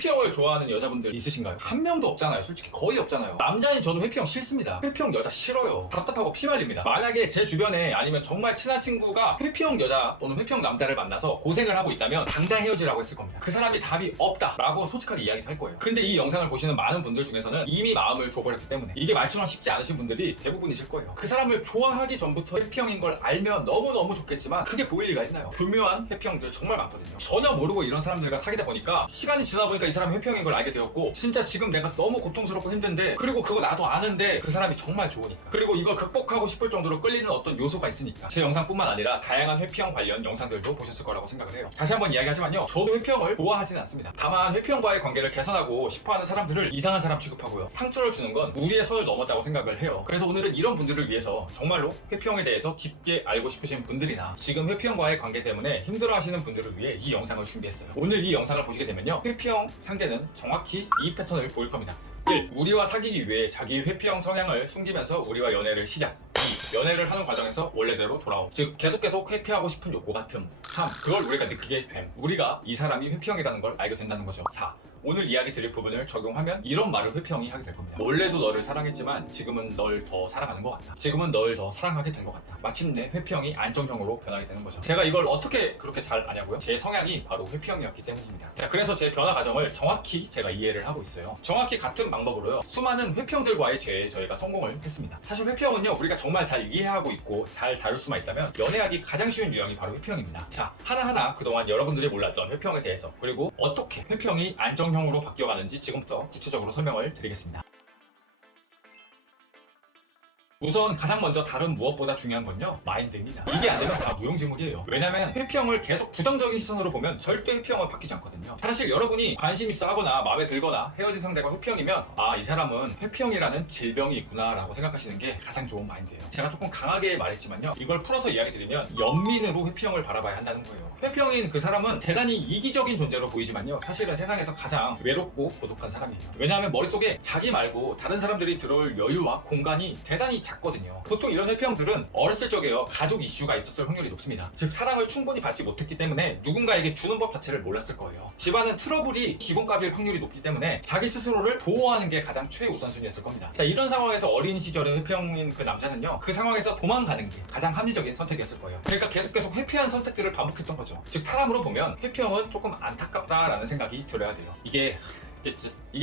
회피형을 좋아하는 여자분들 있으신가요? 한 명도 없잖아요. 솔직히 거의 없잖아요. 남자인 저도 회피형 싫습니다. 회피형 여자 싫어요. 답답하고 피말립니다. 만약에 제 주변에 아니면 정말 친한 친구가 회피형 여자 또는 회피형 남자를 만나서 고생을 하고 있다면 당장 헤어지라고 했을 겁니다. 그 사람이 답이 없다 라고 솔직하게 이야기할 거예요. 근데 이 영상을 보시는 많은 분들 중에서는 이미 마음을 줘버렸기 때문에 이게 말처럼 쉽지 않으신 분들이 대부분이실 거예요. 그 사람을 좋아하기 전부터 회피형인 걸 알면 너무너무 좋겠지만 그게 보일 리가 있나요? 교묘한 회피형들 정말 많거든요. 전혀 모르고 이런 사람들과 사귀다 보니까 시간이 지나 보니까 이 사람이 회피형인 걸 알게 되었고, 진짜 지금 내가 너무 고통스럽고 힘든데, 그리고 그거 나도 아는데 그 사람이 정말 좋으니까, 그리고 이걸 극복하고 싶을 정도로 끌리는 어떤 요소가 있으니까 제 영상뿐만 아니라 다양한 회피형 관련 영상들도 보셨을 거라고 생각을 해요. 다시 한번 이야기하지만요, 저도 회피형을 좋아하지는 않습니다. 다만 회피형과의 관계를 개선하고 싶어하는 사람들을 이상한 사람 취급하고요, 상처를 주는 건 우리의 선을 넘었다고 생각을 해요. 그래서 오늘은 이런 분들을 위해서 정말로 회피형에 대해서 깊게 알고 싶으신 분들이나 지금 회피형과의 관계 때문에 힘들어하시는 분들을 위해 이 영상을 준비했어요. 오늘 이 영상을 보시게 되면요, 회피형 상대는 정확히 이 패턴을 보일 겁니다. 1. 우리와 사귀기 위해 자기 회피형 성향을 숨기면서 우리와 연애를 시작. 2. 연애를 하는 과정에서 원래대로 돌아옴. 즉 계속 회피하고 싶은 욕구가 틈. 3. 그걸 우리가 느끼게 됨. 우리가 이 사람이 회피형이라는 걸 알게 된다는 거죠. 4. 오늘 이야기 드릴 부분을 적용하면 이런 말을 회피형이 하게 될 겁니다. 원래도 너를 사랑했지만 지금은 널 더 사랑하는 것 같다. 지금은 널 더 사랑하게 된 것 같다. 마침내 회피형이 안정형으로 변하게 되는 거죠. 제가 이걸 어떻게 그렇게 잘 아냐고요? 제 성향이 바로 회피형이었기 때문입니다. 자, 그래서 제 변화 과정을 정확히 제가 이해를 하고 있어요. 정확히 같은 방법으로요, 수많은 회피형들과의 죄에 저희가 성공을 했습니다. 사실 회피형은요, 우리가 정말 잘 이해하고 있고 잘 다룰 수만 있다면 연애하기 가장 쉬운 유형이 바로 회피형입니다. 자, 하나하나 그동안 여러분들이 몰랐던 회피형에 대해서, 그리고 어떻게 회피형이 안정형으로 바뀌어가는지 지금부터 구체적으로 설명을 드리겠습니다. 우선 가장 먼저 다른 무엇보다 중요한 건요, 마인드입니다. 이게 안 되면 다 무용지물이에요. 왜냐면 회피형을 계속 부정적인 시선으로 보면 절대 회피형은 바뀌지 않거든요. 사실 여러분이 관심 있어 하거나 마음에 들거나 헤어진 상대가 회피형이면 아, 이 사람은 회피형이라는 질병이 있구나 라고 생각하시는 게 가장 좋은 마인드예요. 제가 조금 강하게 말했지만요, 이걸 풀어서 이야기 드리면 연민으로 회피형을 바라봐야 한다는 거예요. 회피형인 그 사람은 대단히 이기적인 존재로 보이지만요, 사실은 세상에서 가장 외롭고 고독한 사람이에요. 왜냐하면 머릿속에 자기 말고 다른 사람들이 들어올 여유와 공간이 대단히 작거든요. 보통 이런 회피형들은 어렸을 적에요, 가족 이슈가 있었을 확률이 높습니다. 즉 사랑을 충분히 받지 못했기 때문에 누군가에게 주는 법 자체를 몰랐을 거예요. 집안은 트러블이 기본값일 확률이 높기 때문에 자기 스스로를 보호하는 게 가장 최우선순위였을 겁니다. 자, 이런 상황에서 어린 시절의 회피형인 그 남자는요, 그 상황에서 도망가는 게 가장 합리적인 선택이었을 거예요. 그러니까 계속 회피한 선택들을 반복했던 거죠. 즉 사람으로 보면 회피형은 조금 안타깝다라는 생각이 들어야 돼요. 이게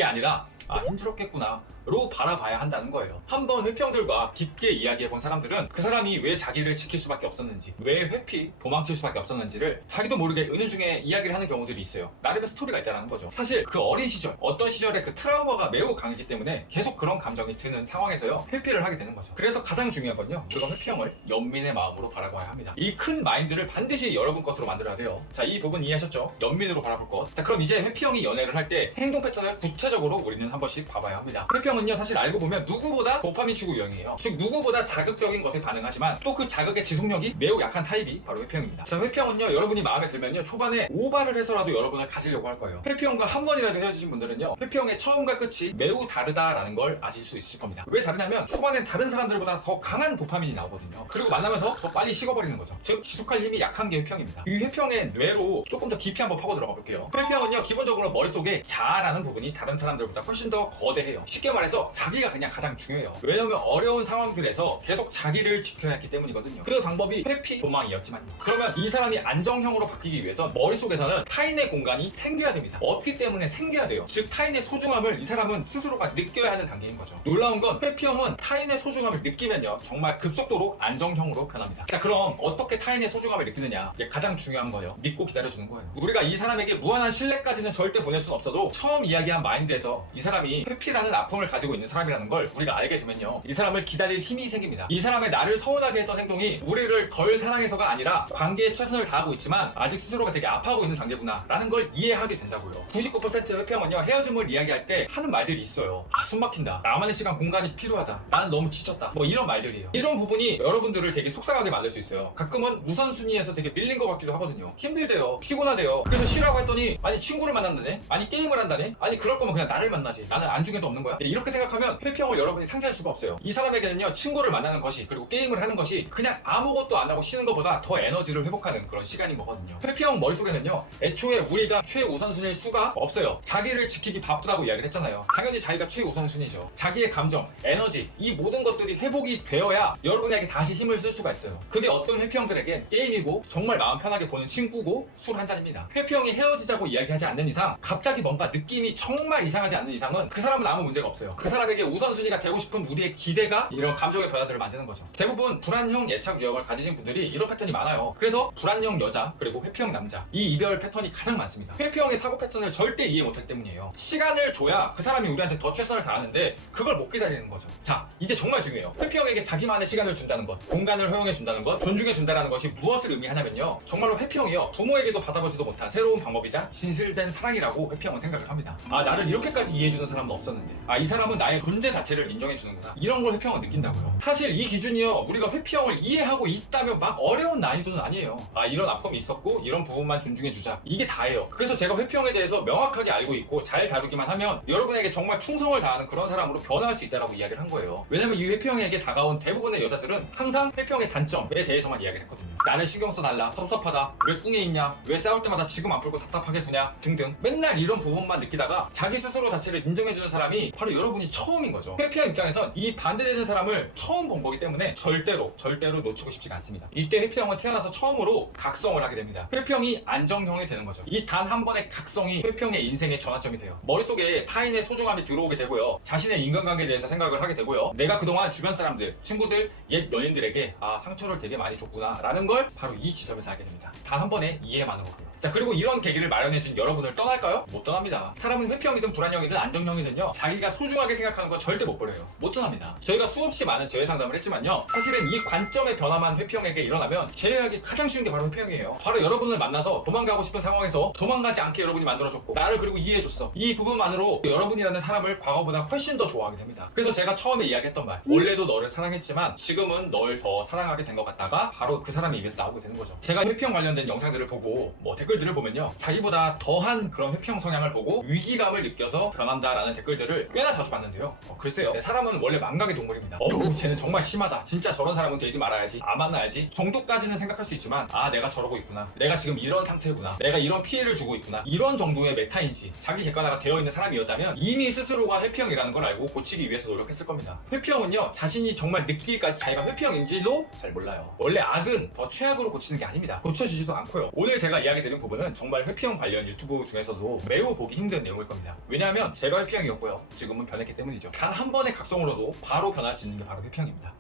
아니라 아, 힘들었겠구나 로 바라봐야 한다는 거예요. 한번 회피형들과 깊게 이야기해본 사람들은 그 사람이 왜 자기를 지킬 수밖에 없었는지, 왜 회피, 도망칠 수밖에 없었는지를 자기도 모르게 은유중에 이야기를 하는 경우들이 있어요. 나름의 스토리가 있다는 거죠. 사실 그 어린 시절, 어떤 시절에 그 트라우마가 매우 강했기 때문에 계속 그런 감정이 드는 상황에서요, 회피를 하게 되는 거죠. 그래서 가장 중요한 건요, 우리가 회피형을 연민의 마음으로 바라봐야 합니다. 이 큰 마인드를 반드시 여러분 것으로 만들어야 돼요. 자, 이 부분 이해하셨죠? 연민으로 바라볼 것. 자, 그럼 이제 회피형이 연애를 할 때 행동 패턴을 구체적으로 우리는 한 번씩 봐봐야 합니다. 회피형은요, 사실 알고 보면 누구보다 도파민 추구 유형이에요. 즉 누구보다 자극적인 것에 반응하지만 또 그 자극의 지속력이 매우 약한 타입이 바로 회피형입니다. 자, 회피형은요, 여러분이 마음에 들면요, 초반에 오바를 해서라도 여러분을 가지려고 할 거예요. 회피형과 한 번이라도 헤어지신 분들은요, 회피형의 처음과 끝이 매우 다르다라는 걸 아실 수 있을 겁니다. 왜 다르냐면 초반엔 다른 사람들보다 더 강한 도파민이 나오거든요. 그리고 만나면서 더 빨리 식어버리는 거죠. 즉 지속할 힘이 약한 게 회피형입니다. 이 회피형의 뇌로 조금 더 깊이 한번 파고 들어가 볼게요. 회피형은요, 기본적으로 머릿속에 자아라는 부분이 다른 사람들보다 훨씬 더 거대해요. 쉽게 말해서 자기가 그냥 가장 중요해요. 왜냐면 어려운 상황들에서 계속 자기를 지켜야 했기 때문이거든요. 그 방법이 회피, 도망이었지만요. 그러면 이 사람이 안정형으로 바뀌기 위해서 머릿속에서는 타인의 공간이 생겨야 됩니다. 없기 때문에 생겨야 돼요. 즉 타인의 소중함을 이 사람은 스스로가 느껴야 하는 단계인 거죠. 놀라운 건 회피형은 타인의 소중함을 느끼면요, 정말 급속도로 안정형으로 변합니다. 자, 그럼 어떻게 타인의 소중함을 느끼느냐, 이게 가장 중요한 거예요. 믿고 기다려주는 거예요. 우리가 이 사람에게 무한한 신뢰까지는 절대 보낼 수는 없어도 처음 이야기한 마인드에서 이 사람이 회피라는 아픔을 가지고 있는 사람이라는 걸 우리가 알게 되면요, 이 사람을 기다릴 힘이 생깁니다. 이 사람의 나를 서운하게 했던 행동이 우리를 덜 사랑해서가 아니라 관계에 최선을 다하고 있지만 아직 스스로가 되게 아파하고 있는 단계구나 라는 걸 이해하게 된다고요. 99%의 회피형은요, 헤어짐을 이야기할 때 하는 말들이 있어요. 아, 숨 막힌다, 나만의 시간 공간이 필요하다, 나는 너무 지쳤다, 뭐 이런 말들이에요. 이런 부분이 여러분들을 되게 속상하게 만들 수 있어요. 가끔은 우선순위에서 되게 밀린 것 같기도 하거든요. 힘들대요, 피곤하대요. 그래서 쉬라고 했더니 아니 친구를 만난다네, 아니 게임을 한다네, 아니 그럴 거면 그냥 나를 만나지 당연하지. 나는 안중에도 없는 거야. 이렇게 생각하면 회피형을 여러분이 상대할 수가 없어요. 이 사람에게는요, 친구를 만나는 것이, 그리고 게임을 하는 것이 그냥 아무것도 안 하고 쉬는 것보다 더 에너지를 회복하는 그런 시간인 거거든요. 회피형 머릿속에는요, 애초에 우리가 최우선순위일 수가 없어요. 자기를 지키기 바쁘다고 이야기를 했잖아요. 당연히 자기가 최우선순위죠. 자기의 감정, 에너지, 이 모든 것들이 회복이 되어야 여러분에게 다시 힘을 쓸 수가 있어요. 그게 어떤 회피형들에게 게임이고 정말 마음 편하게 보는 친구고 술 한 잔입니다. 회피형이 헤어지자고 이야기하지 않는 이상, 갑자기 뭔가 느낌이 정말 이상하지 않는 이상은 그 사람은 아무 문제가 없어요. 그 사람에게 우선순위가 되고 싶은 우리의 기대가 이런 감정의 변화들을 만드는 거죠. 대부분 불안형 애착 유형을 가지신 분들이 이런 패턴이 많아요. 그래서 불안형 여자 그리고 회피형 남자, 이 이별 패턴이 가장 많습니다. 회피형의 사고 패턴을 절대 이해 못하기 때문이에요. 시간을 줘야 그 사람이 우리한테 더 최선을 다하는데 그걸 못 기다리는 거죠. 자, 이제 정말 중요해요. 회피형에게 자기만의 시간을 준다는 것, 공간을 허용해 준다는 것, 존중해 준다는 것이 무엇을 의미하냐면요, 정말로 회피형이요, 부모에게도 받아보지도 못한 새로운 방법이자 진실된 사랑이라고 회피형은 생각을 합니다. 아, 나를 이렇게까지 이해해주는 사람은 없었는데, 아, 이 사람은 나의 존재 자체를 인정해주는구나, 이런 걸 회피형은 느낀다고요. 사실 이 기준이요, 우리가 회피형을 이해하고 있다면 막 어려운 난이도는 아니에요. 아, 이런 아픔이 있었고 이런 부분만 존중해주자, 이게 다예요. 그래서 제가 회피형에 대해서 명확하게 알고 있고 잘 다루기만 하면 여러분에게 정말 충성을 다하는 그런 사람으로 변화할 수 있다고 이야기를 한 거예요. 왜냐면 이 회피형에게 다가온 대부분의 여자들은 항상 회피형의 단점에 대해서만 이야기를 했거든요. 나를 신경 써달라, 섭섭하다, 왜 꿍에 있냐, 왜 싸울 때마다 지금 안 풀고 답답하게 구냐 등등, 맨날 이런 부분만 느끼다가 자기 스스로 자체를 인정해주는 사람이 바로 여러분이 처음인 거죠. 회피형 입장에선 이 반대되는 사람을 처음 본 거기 때문에 절대로 놓치고 싶지가 않습니다. 이때 회피형은 태어나서 처음으로 각성을 하게 됩니다. 회피형이 안정형이 되는 거죠. 이 단 한 번의 각성이 회피형의 인생의 전환점이 돼요. 머릿속에 타인의 소중함이 들어오게 되고요, 자신의 인간관계에 대해서 생각을 하게 되고요, 내가 그동안 주변 사람들, 친구들, 옛 연인들에게 아, 상처를 되게 많이 줬구나 라는 걸 바로 이 지점에서 알게 됩니다. 단 한 번의 이해만으로요. 자, 그리고 이런 계기를 마련해준 여러분을 떠날까요? 못 떠납니다. 사람은 회피형이든 불안형이든 안정형이든요, 자기가 소중하게 생각하는 건 절대 못 버려요. 못 떠납니다. 저희가 수없이 많은 재회 상담을 했지만요, 사실은 이 관점의 변화만 회피형에게 일어나면 재회하기 가장 쉬운 게 바로 회피형이에요. 바로 여러분을 만나서 도망가고 싶은 상황에서 도망가지 않게 여러분이 만들어줬고, 나를 그리고 이해해줬어. 이 부분만으로 여러분이라는 사람을 과거보다 훨씬 더 좋아하게 됩니다. 그래서 제가 처음에 이야기했던 말, 원래도 너를 사랑했지만 지금은 널 더 사랑하게 된 것 같다가 바로 그 사람이 입에서 나오게 되는 거죠. 제가 회피형 관련된 영상들을 보고 댓글들을 보면요, 자기보다 더한 그런 회피형 성향을 보고 위기감을 느껴서 변한다라는 댓글들을 꽤나 자주 봤는데요, 글쎄요, 사람은 원래 망각의 동물입니다. 쟤는 정말 심하다, 진짜 저런 사람은 되지 말아야지, 안 만나야지 정도까지는 생각할 수 있지만, 아, 내가 저러고 있구나, 내가 지금 이런 상태구나, 내가 이런 피해를 주고 있구나, 이런 정도의 메타인지 자기 객관화가 되어 있는 사람이었다면 이미 스스로가 회피형이라는 걸 알고 고치기 위해서 노력했을 겁니다. 회피형은요, 자신이 정말 느끼기까지 자기가 회피형인지도 잘 몰라요. 원래 악은 더 최악으로 고치는 게 아닙니다. 고쳐지지도 않고요. 오늘 제가 이야기 드린 부분은 정말 회피형 관련 유튜브 중에서도 매우 보기 힘든 내용일 겁니다. 왜냐하면 제가 회피형이었고요, 지금은 변했기 때문이죠. 단 한 번의 각성으로도 바로 변할 수 있는 게 바로 회피형입니다.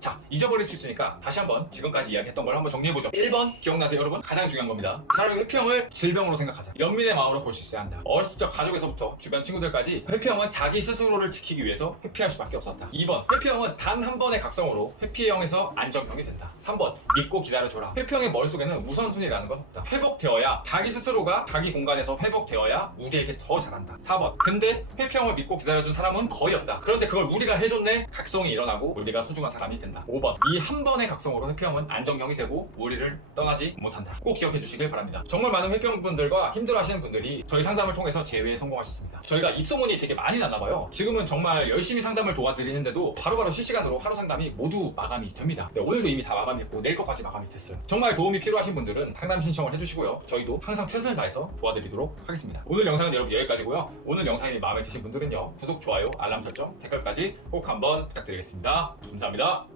자, 잊어버릴 수 있으니까 다시 한번 지금까지 이야기했던 걸 한번 정리해보죠. 1번 기억나세요 여러분? 가장 중요한 겁니다. 차라리 회피형을 질병으로 생각하자. 연민의 마음으로 볼 수 있어야 한다. 어렸을 적 가족에서부터 주변 친구들까지 회피형은 자기 스스로를 지키기 위해서 회피할 수밖에 없었다. 2번 회피형은 단 한 번의 각성으로 회피형에서 안정형이 된다. 3번 믿고 기다려줘라. 회피형의 머릿속에는 우선순위라는 건 없다. 회복되어야, 자기 스스로가 자기 공간에서 회복되어야 우리에게 더 잘한다. 4번 근데 회피형을 믿고 기다려준 사람은 거의 없다. 그런데 그걸 우리가 해줬네, 각성이 일어나고 우리가 소중한 사람이 된다. 5번 이 한 번의 각성으로 회피형은 안정형이 되고 우리를 떠나지 못한다. 꼭 기억해 주시길 바랍니다. 정말 많은 회피형분들과 힘들어하시는 분들이 저희 상담을 통해서 재회에 성공하셨습니다. 저희가 입소문이 되게 많이 났나봐요. 지금은 정말 열심히 상담을 도와드리는데도 바로바로 실시간으로 하루 상담이 모두 마감이 됩니다. 네, 오늘도 이미 다 마감했고 내일 것까지 마감이 됐어요. 정말 도움이 필요하신 분들은 상담 신청을 해주시고요, 저희도 항상 최선을 다해서 도와드리도록 하겠습니다. 오늘 영상은 여러분 여기까지고요. 오늘 영상이 마음에 드신 분들은요, 구독, 좋아요, 알람 설정, 댓글까지 꼭 한번 부탁드리겠습니다. 감사합니다.